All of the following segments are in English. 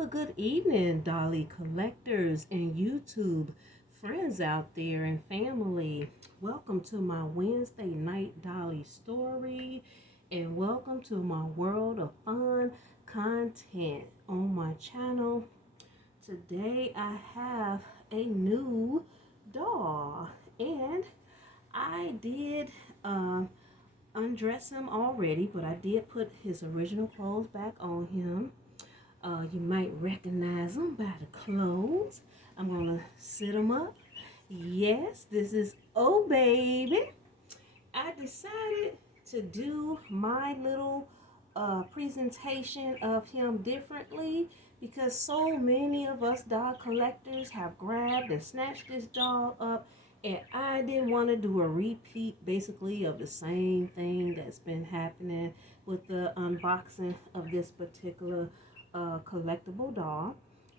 Well, good evening, Dolly collectors and YouTube friends out there and family. Welcome to my Wednesday night Dolly story and welcome to my world of fun content on my channel. Today I have a new doll and I did undress him already, but I did put his original clothes back on him. You might recognize them by the clothes. I'm going to sit them up. Yes, this is Oh Baby. I decided to do my little presentation of him differently because so many of us doll collectors have grabbed and snatched this doll up, and I didn't want to do a repeat basically of the same thing that's been happening with the unboxing of this particular collectible doll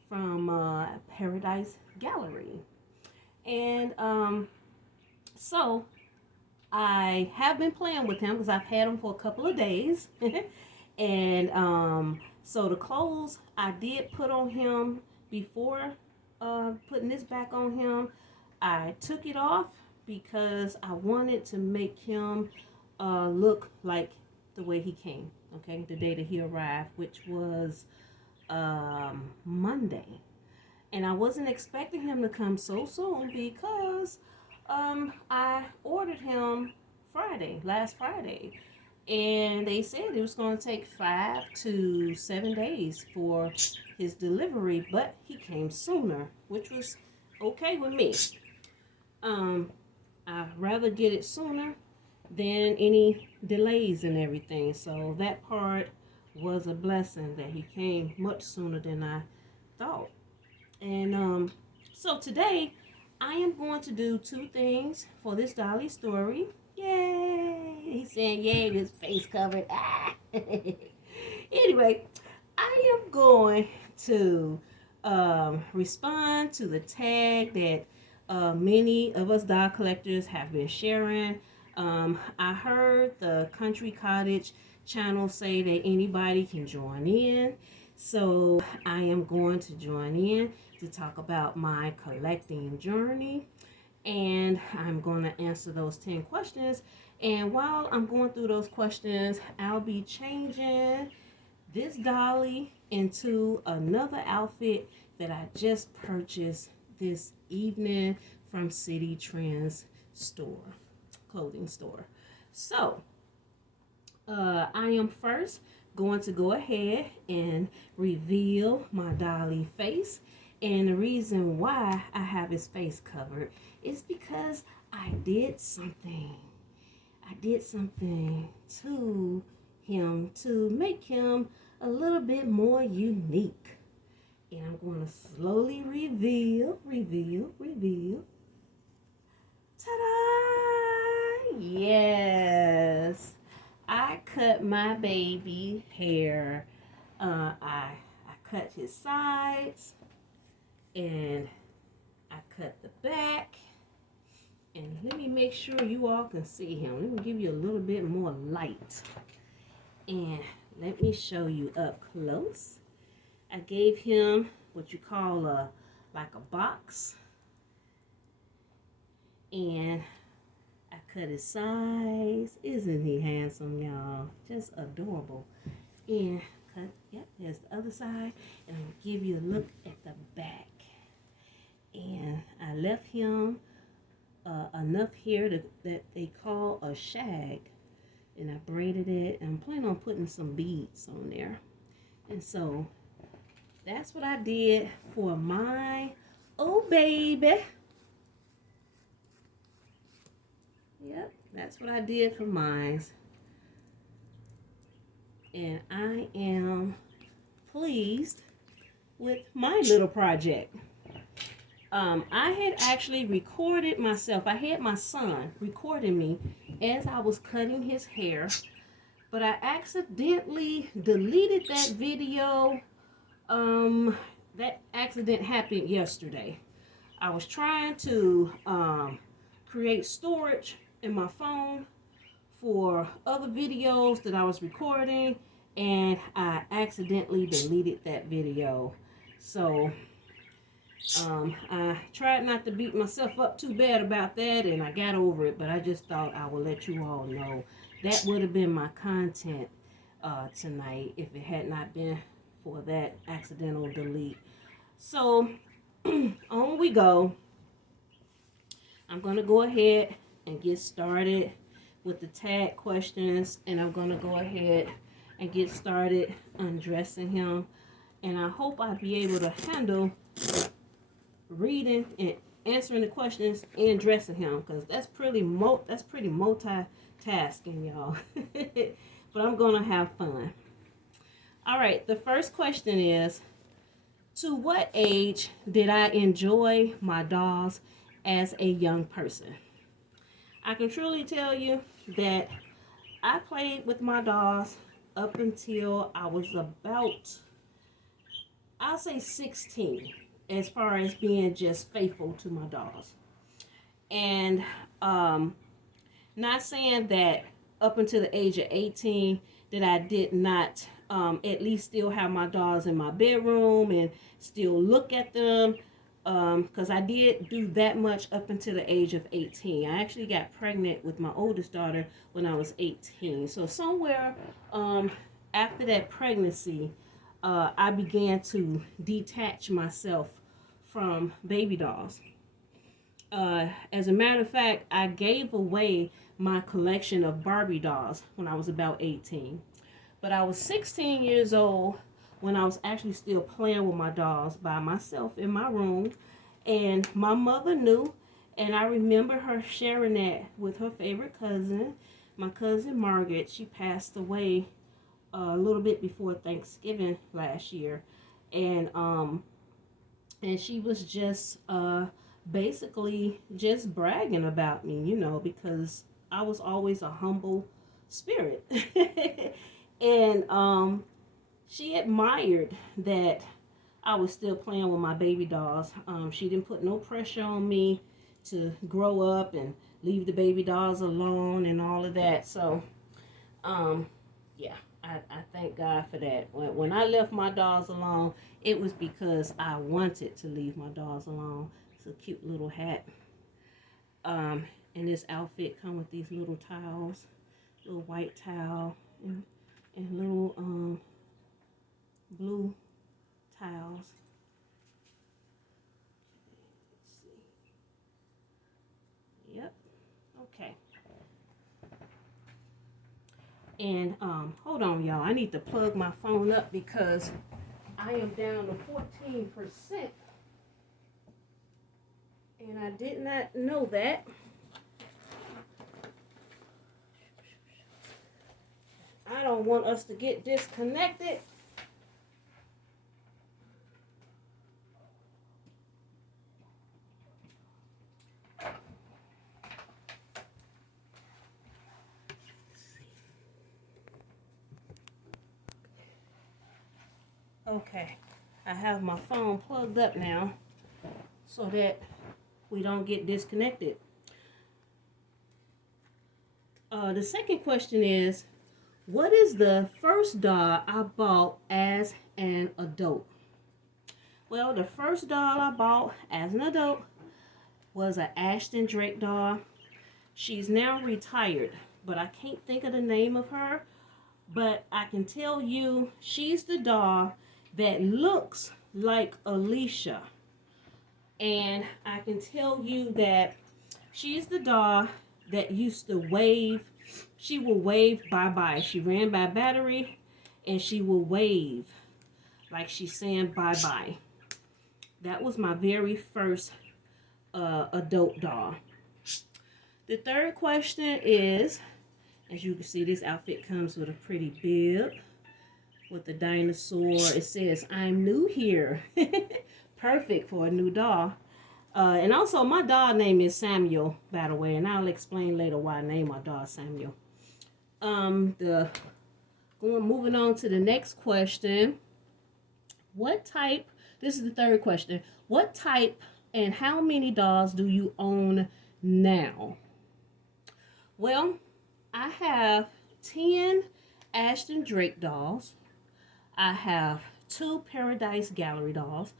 from Paradise Gallery. And so I have been playing with him because I've had him for a couple of days. And so the clothes I did put on him before putting this back on him, I took it off because I wanted to make him look like the way he came, okay, the day that he arrived, which was Monday. And I wasn't expecting him to come so soon because I ordered him last Friday. And they said it was going to take 5 to 7 days for his delivery, but he came sooner, which was okay with me. I'd rather get it sooner than any delays and everything. So that part was a blessing that he came much sooner than I thought. And so today I am going to do 2 things for this Dolly story. Yay! He's saying yay with his face covered. Ah. Anyway, I am going to respond to the tag that many of us doll collectors have been sharing. I heard the Country Cottage channel say that anybody can join in. So I am going to join in to talk about my collecting journey. And I'm going to answer those 10 questions. And while I'm going through those questions, I'll be changing this dolly into another outfit that I just purchased this evening from City Trends store, clothing store. So I am first going to go ahead and reveal my dolly face. And the reason why I have his face covered is because I did something to him to make him a little bit more unique. And I'm going to slowly reveal. Ta-da! Yes. I cut my baby hair. I cut his sides and I cut the back. And let me make sure you all can see him. Let me give you a little bit more light. And let me show you up close. I gave him what you call like a box. And I cut his sides. Isn't he handsome, y'all? Just adorable. And cut, yep, there's the other side. And I'm gonna give you a look at the back. And I left him enough hair that they call a shag. And I braided it. And I'm planning on putting some beads on there. And so that's what I did for my Oh Baby. Yep, that's what I did for mine. And I am pleased with my little project. I had actually recorded myself. I had my son recording me as I was cutting his hair, but I accidentally deleted that video. That accident happened yesterday. I was trying to create storage in my phone for other videos that I was recording, and I accidentally deleted that video. So I tried not to beat myself up too bad about that, and I got over it, but I just thought I would let you all know that would have been my content tonight if it had not been for that accidental delete. So on we go. I'm going to go ahead and get started with the tag questions, and I'm going to go ahead and get started undressing him. And I hope I'll be able to handle reading and answering the questions and dressing him, because that's pretty multitasking, y'all. But I'm going to have fun. All right, the first question is, to what age did I enjoy my dolls as a young person? I can truly tell you that I played with my dolls up until I was about, I'll say 16, as far as being just faithful to my dolls. And not saying that up until the age of 18 that I did not at least still have my dolls in my bedroom and still look at them, because I did do that much up until the age of 18. I actually got pregnant with my oldest daughter when I was 18. So somewhere after that pregnancy, I began to detach myself from baby dolls. As a matter of fact, I gave away my collection of Barbie dolls when I was about 18. But I was 16 years old when I was actually still playing with my dolls by myself in my room. And my mother knew, and I remember her sharing that with her favorite cousin, my cousin Margaret. She passed away a little bit before Thanksgiving last year. And she was just basically just bragging about me, because I was always a humble spirit. And she admired that I was still playing with my baby dolls. She didn't put no pressure on me to grow up and leave the baby dolls alone and all of that. So, yeah, I thank God for that. When I left my dolls alone, it was because I wanted to leave my dolls alone. It's a cute little hat. And this outfit come with these little towels, little white towel and little blue towels. Let's see. Yep. Okay. And hold on, y'all. I need to plug my phone up because I am down to 14%. And I did not know that. I don't want us to get disconnected. Okay, I have my phone plugged up now so that we don't get disconnected. The second question is, what is the first doll I bought as an adult? Well, the first doll I bought as an adult was an Ashton Drake doll. She's now retired, but I can't think of the name of her. But I can tell you, she's the doll that looks like Alicia. And I can tell you that she's the doll that used to wave. She will wave bye-bye. She ran by battery, and she will wave like she's saying bye-bye. That was my very first adult doll. The third question is, as you can see, this outfit comes with a pretty bib with the dinosaur. It says, "I'm new here." Perfect for a new doll. And also, my doll name is Samuel, by the way, and I'll explain later why I named my doll Samuel. Moving on to the next question. This is the third question. What type and how many dolls do you own now? Well, I have 10 Ashton Drake dolls. I have two Paradise Gallery dolls.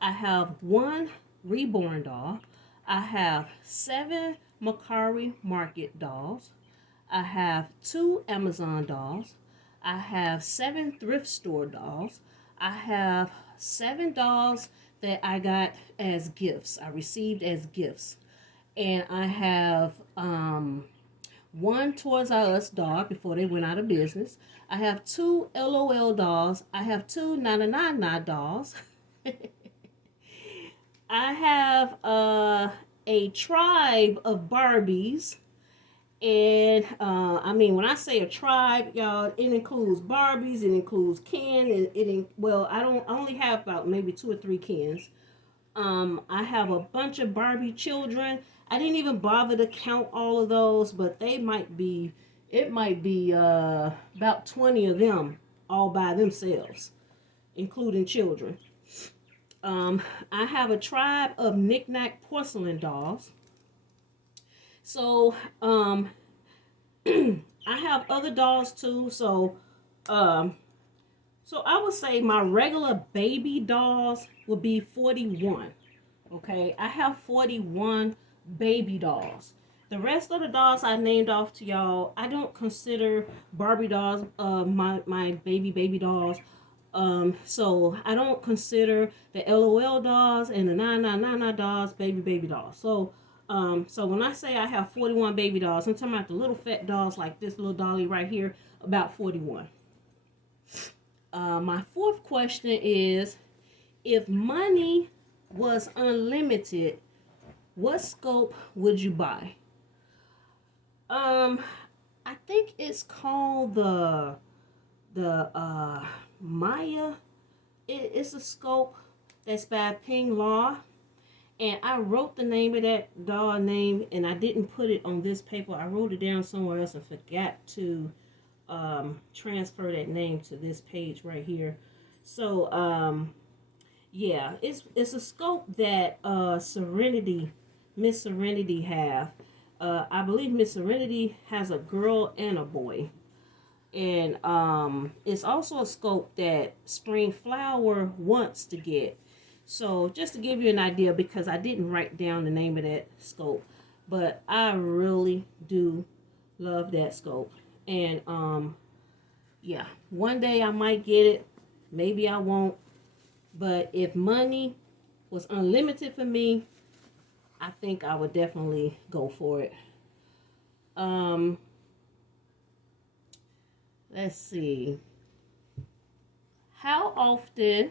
I have one Reborn doll. I have seven Macari Market dolls. I have two Amazon dolls. I have seven thrift store dolls. I have seven dolls that I got as gifts. I received as gifts. And I have one Toys R Us doll before they went out of business. I have two LOL dolls. I have two Na Na Na Na dolls. I have a tribe of Barbies. And I mean, when I say a tribe, y'all, it includes Barbies, it includes Ken. Well, I only have about maybe two or three Kens. I have a bunch of Barbie children. I didn't even bother to count all of those, but it might be about 20 of them all by themselves, including children. I have a tribe of knick-knack porcelain dolls. So, I have other dolls too. So I would say my regular baby dolls would be 41. Okay, I have 41 baby dolls. The rest of the dolls I named off to y'all, I don't consider Barbie dolls my baby dolls. So I don't consider the LOL dolls and the na dolls baby dolls. So when I say I have 41 baby dolls, I'm talking about the little fat dolls like this little Dolly right here, about 41. My fourth question is, if money was unlimited, what scope would you buy? I think it's called the Maya. It's a scope that's by Ping Law. And I wrote the name of that doll name, and I didn't put it on this paper. I wrote it down somewhere else and forgot to transfer that name to this page right here. So, yeah, it's a scope that Miss Serenity have. I believe Miss Serenity has a girl and a boy. And it's also a scope that Spring Flower wants to get. So just to give you an idea, because I didn't write down the name of that scope, but I really do love that scope. And yeah, one day I might get it, maybe I won't. But if money was unlimited for me, I think I would definitely go for it. Let's see. How often,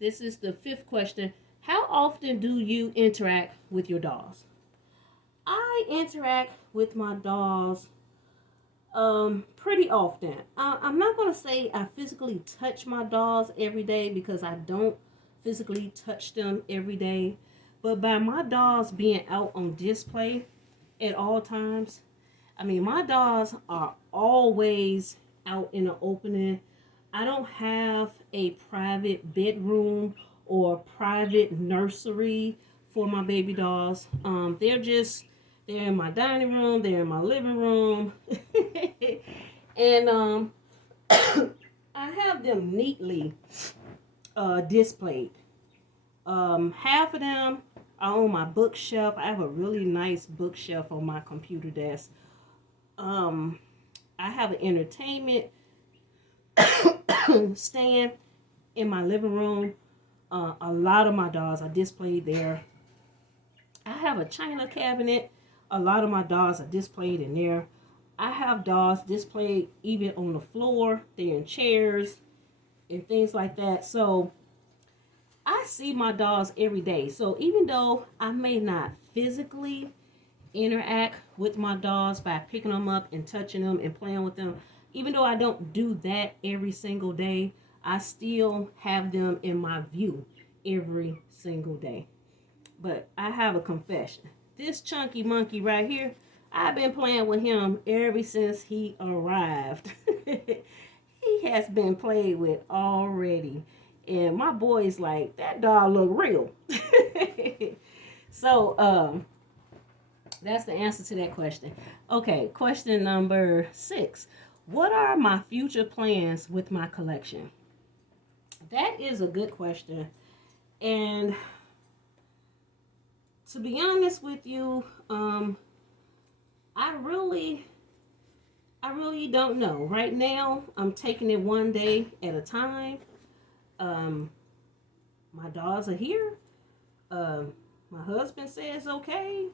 this is the fifth question, how often do you interact with your dolls? I interact with my dolls pretty often. I'm not going to say I physically touch my dolls every day, because I don't physically touch them every day. But by my dolls being out on display at all times, I mean, my dolls are always out in the opening. I don't have a private bedroom or private nursery for my baby dolls. They're in my dining room, they're in my living room. And I have them neatly displayed. Half of them are on my bookshelf. I have a really nice bookshelf on my computer desk. I have an entertainment stand in my living room. A lot of my dolls are displayed there. I have a china cabinet. A lot of my dolls are displayed in there. I have dolls displayed even on the floor. They're in chairs and things like that. So I see my dolls every day. So even though I may not physically interact with my dolls by picking them up and touching them and playing with them, even though I don't do that every single day, I still have them in my view every single day. But I have a confession. This chunky monkey right here, I've been playing with him ever since he arrived. He has been played with already. And my boy's like, that dog look real. So, that's the answer to that question. Okay, question number 6. What are my future plans with my collection? That is a good question. And to be honest with you, I really I really don't know. Right now, I'm taking it one day at a time. Um, my dogs are here. Um, my husband says okay,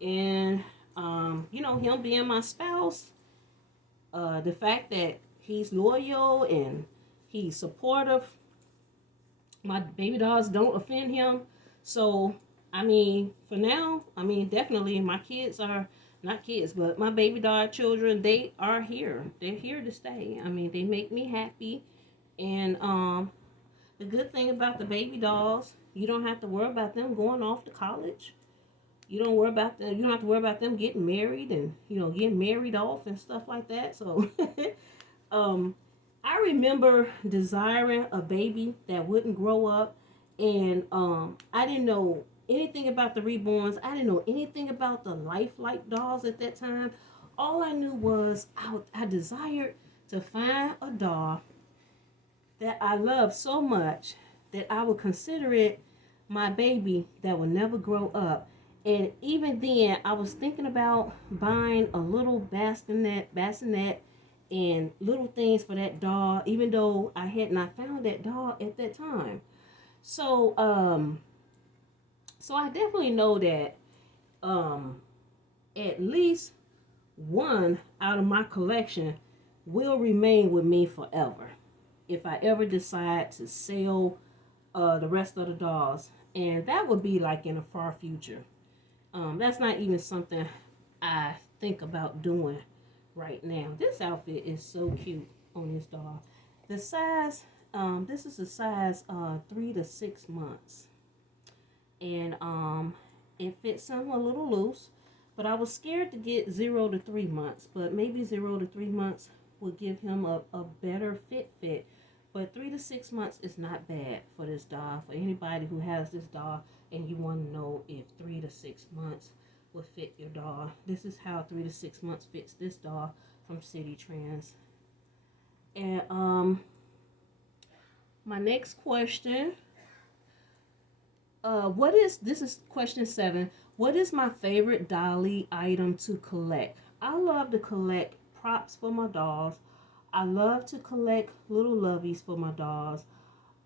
and him being my spouse, the fact that he's loyal and he's supportive. My baby dogs don't offend him. So, I mean, for now, I mean, definitely my kids are not kids, but my baby dog children, they are here. They're here to stay. I mean, they make me happy. And the good thing about the baby dolls, you don't have to worry about them going off to college. You don't have to worry about them getting married and, getting married off and stuff like that. So, um, I remember desiring a baby that wouldn't grow up, and I didn't know anything about the reborns. I didn't know anything about the lifelike dolls at that time. All I knew was I desired to find a doll that I loved so much that I would consider it my baby that would never grow up. And even then, I was thinking about buying a little bassinet, and little things for that doll, even though I had not found that doll at that time. So, so I definitely know that at least one out of my collection will remain with me forever if I ever decide to sell the rest of the dolls. And that would be like in a far future. That's not even something I think about doing right now. This outfit is so cute on this doll. The size, this is a size 3 to 6 months. And it fits him a little loose. But I was scared to get 0 to 3 months. But maybe 0 to 3 months will give him a better fit. But 3 to 6 months is not bad for this doll. For anybody who has this doll and you want to know if 3 to 6 months will fit your doll. This is how 3 to 6 months fits this doll from City Trends. And my next question, this is question 7. What is my favorite Dolly item to collect? I love to collect props for my dolls. I love to collect little loveys for my dolls.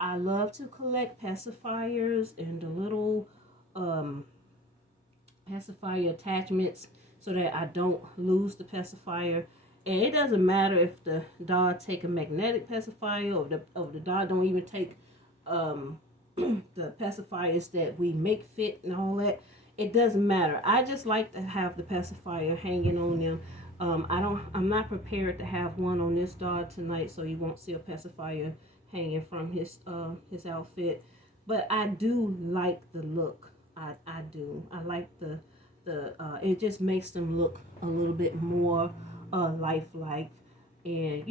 I love to collect pacifiers and the little pacifier attachments so that I don't lose the pacifier. And it doesn't matter if the doll take a magnetic pacifier or the doll don't even take the pacifiers that we make fit and all that. It doesn't matter. I just like to have the pacifier hanging on them. I'm not prepared to have one on this doll tonight, so you won't see a pacifier hanging from his outfit. But I do like the look. I do. I like the it just makes them look a little bit more lifelike. And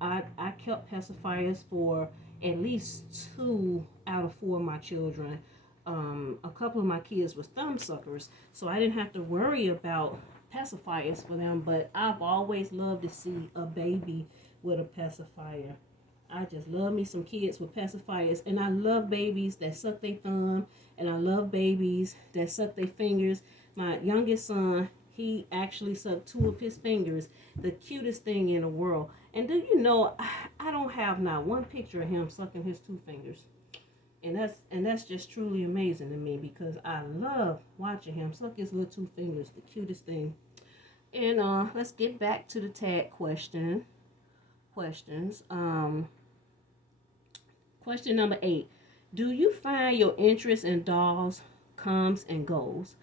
I kept pacifiers for at least 2 out of 4 of my children. A couple of my kids were thumb suckers, so I didn't have to worry about pacifiers for them. But I've always loved to see a baby with a pacifier. I just love me some kids with pacifiers, and I love babies that suck their thumb, and I love babies that suck their fingers. My youngest son, he actually sucked 2 of his fingers, the cutest thing in the world. And do you know, I don't have not one picture of him sucking his 2 fingers. And that's just truly amazing to me because I love watching him suck his little 2 fingers, the cutest thing. And let's get back to the tag questions. Question number 8. Do you find your interest in dolls comes and goes?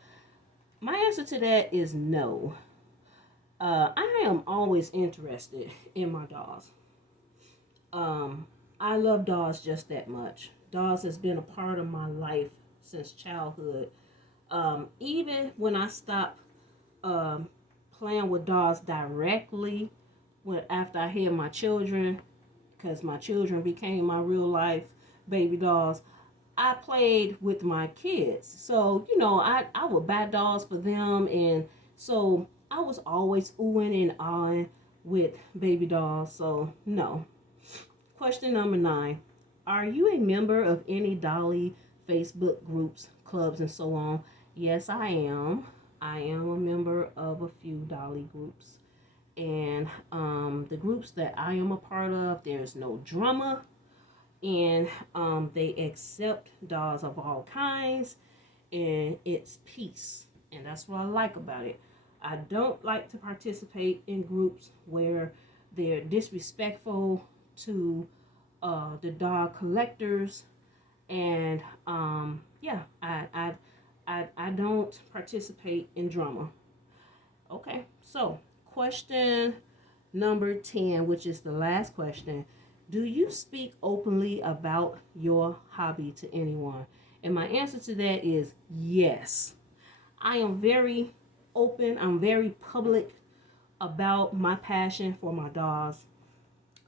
My answer to that is no. I am always interested in my dolls. I love dolls just that much. Dolls has been a part of my life since childhood. Even when I stopped playing with dolls directly after I had my children, because my children became my real life baby dolls, I played with my kids. So, I would buy dolls for them. And so I was always oohing and ahhing with baby dolls. So, no. Question number 9. Are you a member of any Dolly Facebook groups, clubs, and so on? Yes, I am. I am a member of a few Dolly groups. And the groups that I am a part of, there's no drama, and they accept dolls of all kinds, and it's peace. And that's what I like about it. I don't like to participate in groups where they're disrespectful to the dog collectors, and yeah, I don't participate in drama. Okay, so question number 10, which is the last question. Do you speak openly about your hobby to anyone? And my answer to that is yes. I am very open, I'm very public about my passion for my dogs.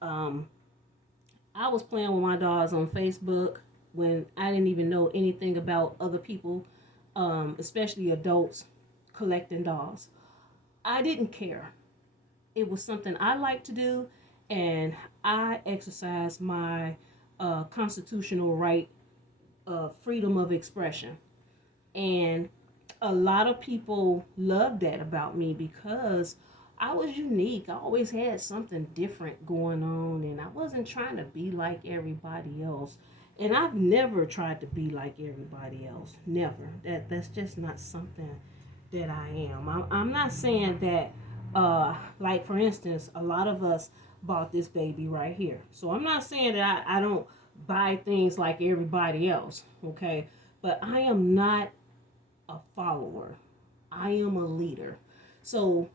Um, I was playing with my dogs on Facebook when I didn't even know anything about other people, especially adults, collecting dogs. I didn't care. It was something I like to do, and I exercised my constitutional right of freedom of expression. And a lot of people loved that about me because I was unique. I always had something different going on, and I wasn't trying to be like everybody else. And I've never tried to be like everybody else. Never. That's just not something that I am. I'm not saying that, like for instance, a lot of us bought this baby right here. So I'm not saying that I don't buy things like everybody else, okay? But I am not a follower. I am a leader. So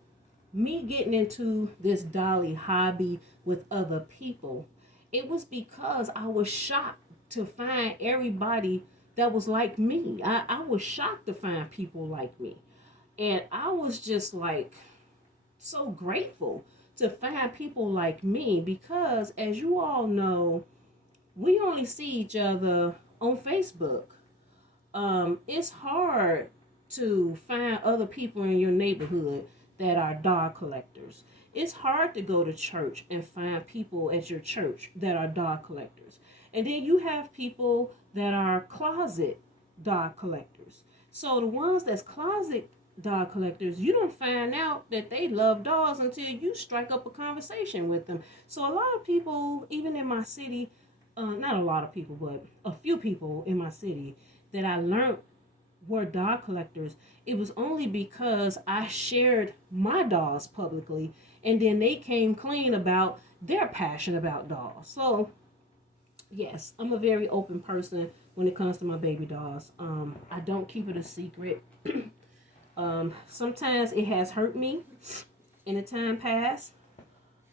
me getting into this Dolly hobby with other people, it was because I was shocked to find everybody that was like me. I was shocked to find people like me. And I was just like so grateful to find people like me because, as you all know, we only see each other on Facebook. It's hard to find other people in your neighborhood that are dog collectors. It's hard to go to church and find people at your church that are dog collectors. And then you have people that are closet dog collectors. So the ones that's closet dog collectors, you don't find out that they love dogs until you strike up a conversation with them. So a lot of people, even in my city, not a lot of people, but a few people in my city that I learned were dog collectors. It was only because I shared my dogs publicly, and then they came clean about their passion about dogs. So yes, I'm a very open person when it comes to my baby dogs. I don't keep it a secret. Sometimes it has hurt me in the time past.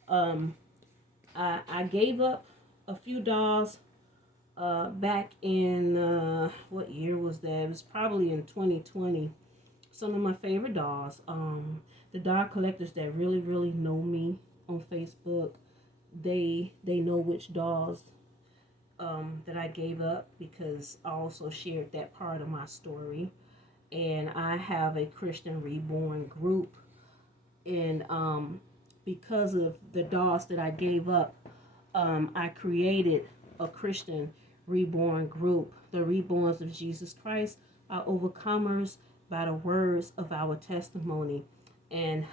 Um, I gave up a few dogs back in, what year was that? It was probably in 2020. Some of my favorite dogs. The dog collectors that really know me on Facebook, they know which dogs that I gave up because I also shared that part of my story. And I have a Christian Reborn group, and because of the dogs that I gave up, I created a Christian Reborn group. The Reborns of Jesus Christ are overcomers by the words of our testimony. And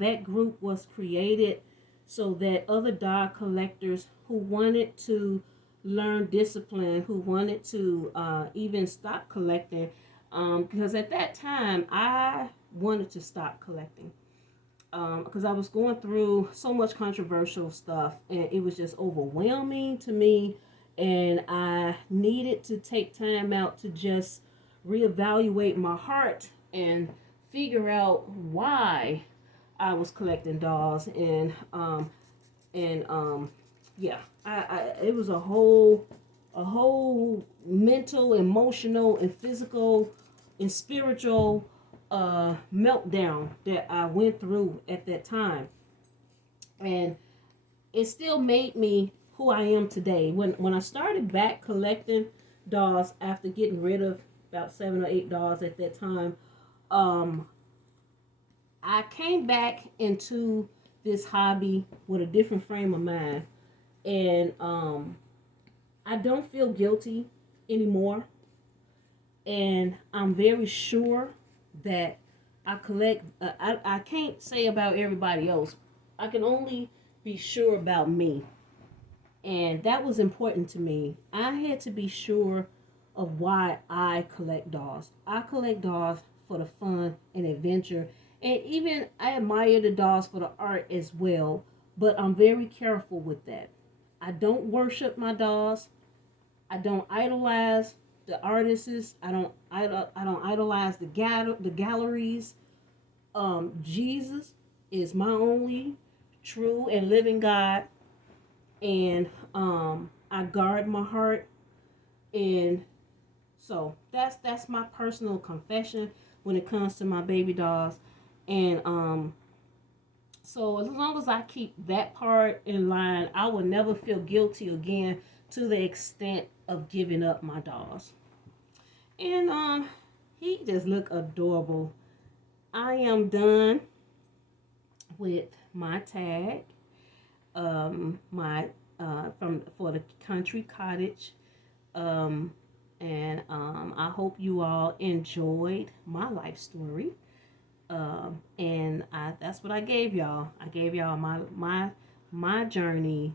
that group was created so that other dog collectors who wanted to learn discipline, who wanted to even stop collecting, because at that time I wanted to stop collecting because I was going through so much controversial stuff and it was just overwhelming to me, and I needed to take time out to just reevaluate my heart and figure out why I was collecting dolls. And yeah, it was a whole mental, emotional, and physical and spiritual meltdown that I went through at that time. And it still made me who I am today. When I started back collecting dolls after getting rid of about 7 or 8 dolls at that time, um, I came back into this hobby with a different frame of mind. And I don't feel guilty anymore, and I'm very sure that I collect. I can't say about everybody else. I can only be sure about me, and that was important to me. I had to be sure of why I collect dolls. I collect dolls for the fun and adventure, and even I admire the dolls for the art as well. But I'm very careful with that. I don't worship my dolls. I don't idolize the artists. I don't idolize the galleries. Jesus is my only true and living God, and I guard my heart, and so that's my personal confession when it comes to my baby dolls, and so as long as I keep that part in line, I will never feel guilty again to the extent of giving up my dolls. And he just look adorable. I am done with my tag. My from for the country cottage. Um, and I hope you all enjoyed my life story. And that's what I gave y'all. I gave y'all my journey,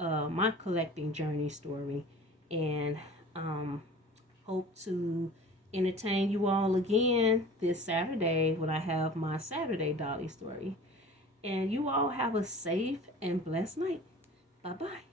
my collecting journey story, and hope to entertain you all again this Saturday when I have my Saturday Dolly story. And you all have a safe and blessed night. Bye bye.